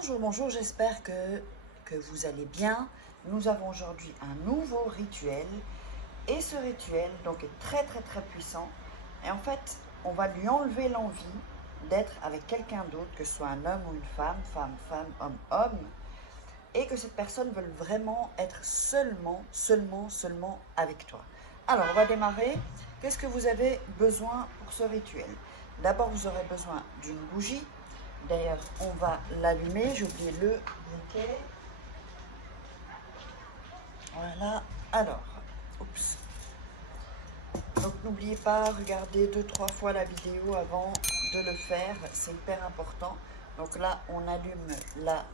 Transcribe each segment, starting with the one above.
Bonjour, bonjour, j'espère que vous allez bien. Nous avons aujourd'hui un nouveau rituel et ce rituel donc est très très très puissant et en fait on va lui enlever l'envie d'être avec quelqu'un d'autre, que ce soit un homme ou une femme, femme, femme, homme, homme, et que cette personne veuille vraiment être seulement avec toi. Alors on va démarrer. Qu'est-ce que vous avez besoin pour ce rituel? D'abord vous aurez besoin d'une bougie. D'ailleurs, on va l'allumer. J'ai oublié le briquet. Voilà. Alors, oups. Donc, n'oubliez pas, regardez 2-3 fois la vidéo avant de le faire. C'est hyper important. Donc là, on allume la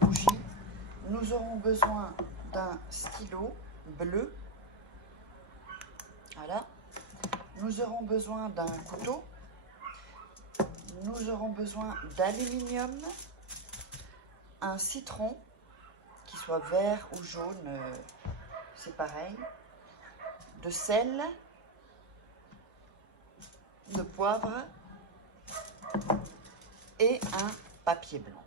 bougie. Nous aurons besoin d'un stylo bleu. Voilà. Nous aurons besoin d'un couteau. Nous aurons besoin d'aluminium, un citron, qu'il soit vert ou jaune, c'est pareil, de sel, de poivre et un papier blanc.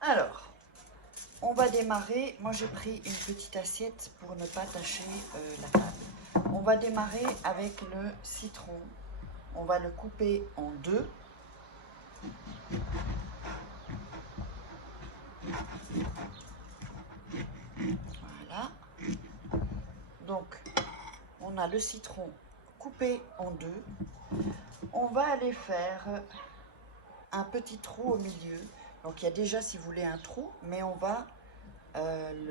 Alors, on va démarrer. Moi, j'ai pris une petite assiette pour ne pas tacher la table. On va démarrer avec le citron. On va le couper en deux. Voilà. Donc, on a le citron coupé en deux. On va aller faire un petit trou au milieu. Donc, il y a déjà, si vous voulez, un trou, mais on va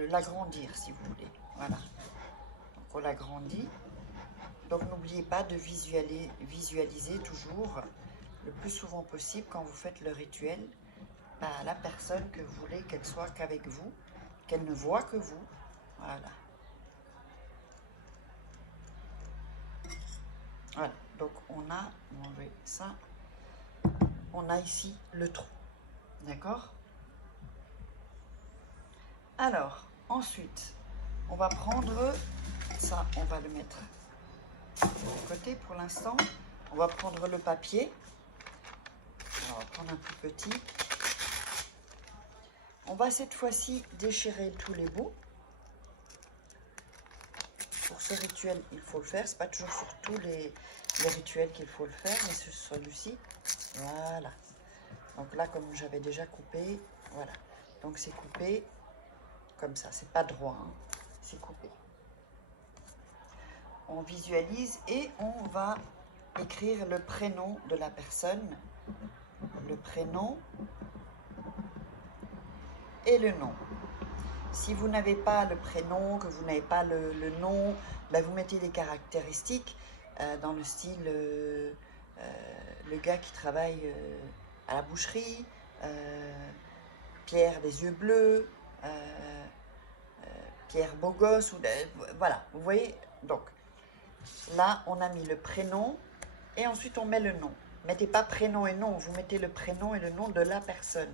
l'agrandir, si vous voulez. Voilà. Donc, on l'agrandit. Donc, n'oubliez pas de visualiser toujours le plus souvent possible quand vous faites le rituel la personne que vous voulez qu'elle soit qu'avec vous, qu'elle ne voit que vous. Voilà. Voilà. Donc, on a enlevé ça. On a ici le trou. D'accord? Alors, ensuite, on va prendre ça, on va le mettre de côté pour l'instant. On va prendre le papier. Alors, on va prendre un plus petit. On va cette fois-ci déchirer tous les bouts. Pour ce rituel, il faut le faire. Ce n'est pas toujours sur tous les rituels qu'il faut le faire, mais sur celui-ci. Voilà. Donc là, comme j'avais déjà coupé, voilà. Donc c'est coupé comme ça. C'est pas droit, hein. C'est coupé. On visualise et on va écrire le prénom de la personne, le prénom et le nom. Si vous n'avez pas le prénom, que vous n'avez pas le nom, ben vous mettez des caractéristiques dans le style le gars qui travaille à la boucherie, Pierre des yeux bleus, Pierre beau gosse, voilà, vous voyez. Donc là, on a mis le prénom et ensuite on met le nom. Mettez pas prénom et nom, vous mettez le prénom et le nom de la personne,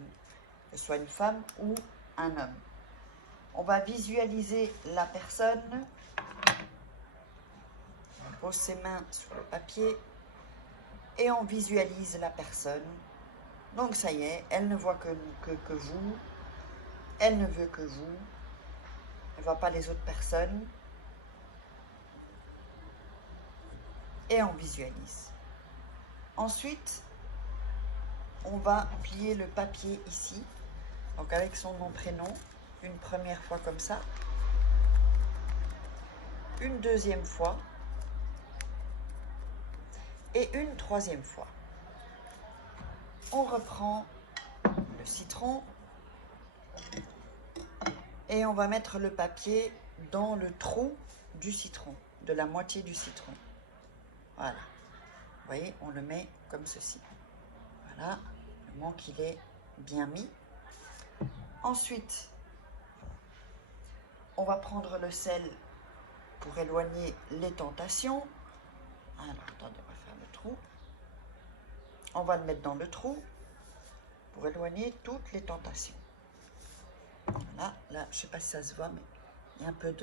que ce soit une femme ou un homme. On va visualiser la personne. On pose ses mains sur le papier et on visualise la personne. Donc ça y est, elle ne voit que vous. Elle ne veut que vous. Elle ne voit pas les autres personnes. Et on visualise. Ensuite, on va plier le papier ici. Donc avec son nom, prénom. Une première fois comme ça. Une deuxième fois. Et une troisième fois. On reprend le citron. Et on va mettre le papier dans le trou du citron, de la moitié du citron. Voilà. Vous voyez, on le met comme ceci. Voilà, le moment qu'il est bien mis. Ensuite, on va prendre le sel pour éloigner les tentations. Alors, attendez, on va faire le trou. On va le mettre dans le trou pour éloigner toutes les tentations. Voilà, là, je ne sais pas si ça se voit, mais il y a un peu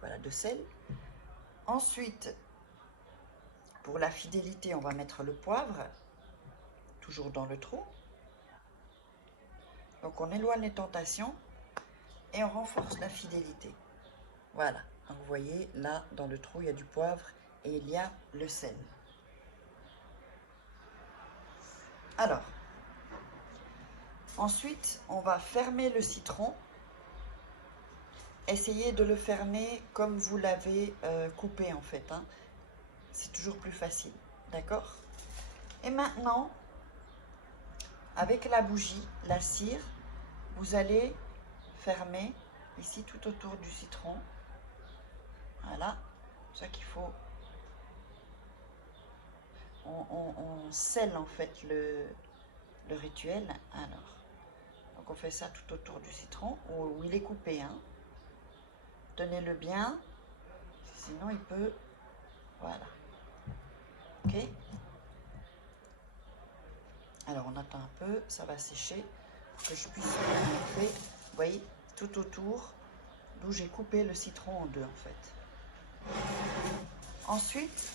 voilà, de sel. Ensuite, pour la fidélité, on va mettre le poivre, toujours dans le trou. Donc on éloigne les tentations et on renforce la fidélité. Voilà, donc vous voyez là dans le trou il y a du poivre et il y a le sel. Alors, ensuite on va fermer le citron. Essayez de le fermer comme vous l'avez coupé en fait, hein. C'est toujours plus facile, d'accord? Et maintenant, avec la bougie, la cire, vous allez fermer ici tout autour du citron. Voilà, c'est ça qu'il faut. On scelle en fait le rituel. Alors, donc on fait ça tout autour du citron où il est coupé, hein. Tenez-le bien, sinon il peut. Voilà. Ok. Alors on attend un peu, ça va sécher pour que je puisse couper, vous voyez, tout autour d'où j'ai coupé le citron en deux en fait. Ensuite,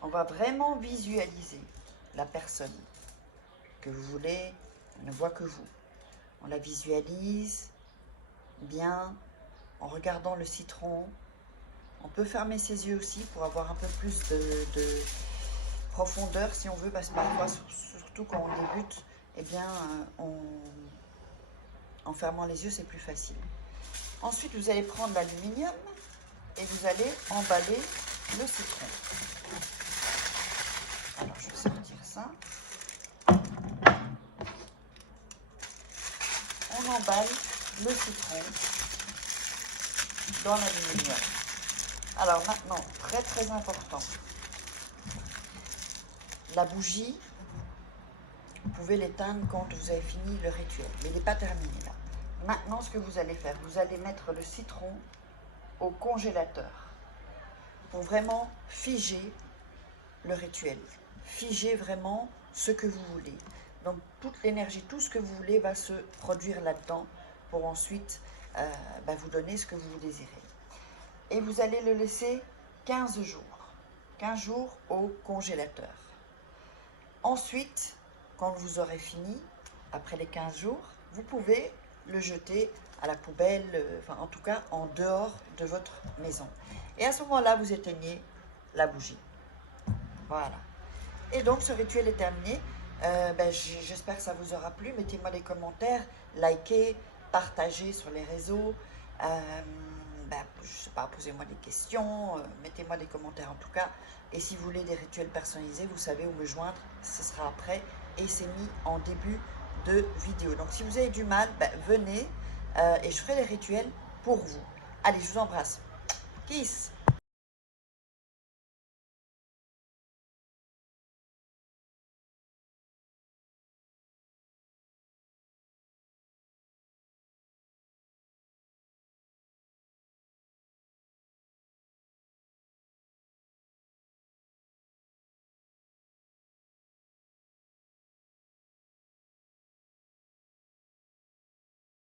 on va vraiment visualiser la personne que vous voulez, elle ne voit que vous. On la visualise bien en regardant le citron. On peut fermer ses yeux aussi pour avoir un peu plus de profondeur si on veut, parce que parfois, surtout quand on débute, eh bien, en fermant les yeux, c'est plus facile. Ensuite, vous allez prendre l'aluminium et vous allez emballer le citron. Alors, je vais sortir ça. On emballe le citron dans l'aluminium. Alors maintenant, très très important, la bougie, vous pouvez l'éteindre quand vous avez fini le rituel, mais il n'est pas terminé là. Maintenant, ce que vous allez faire, vous allez mettre le citron au congélateur pour vraiment figer le rituel, figer vraiment ce que vous voulez. Donc toute l'énergie, tout ce que vous voulez va se produire là-dedans pour ensuite vous donner ce que vous désirez. Et vous allez le laisser 15 jours. 15 jours au congélateur. Ensuite, quand vous aurez fini, après les 15 jours, vous pouvez le jeter à la poubelle, enfin en tout cas en dehors de votre maison. Et à ce moment-là, vous éteignez la bougie. Voilà. Et donc ce rituel est terminé. J'espère que ça vous aura plu. Mettez-moi des commentaires, likez, partagez sur les réseaux. Je sais pas, posez-moi des questions, mettez-moi des commentaires en tout cas. Et si vous voulez des rituels personnalisés, vous savez où me joindre, ce sera après. Et c'est mis en début de vidéo. Donc si vous avez du mal, venez et je ferai les rituels pour vous. Allez, je vous embrasse. Kiss!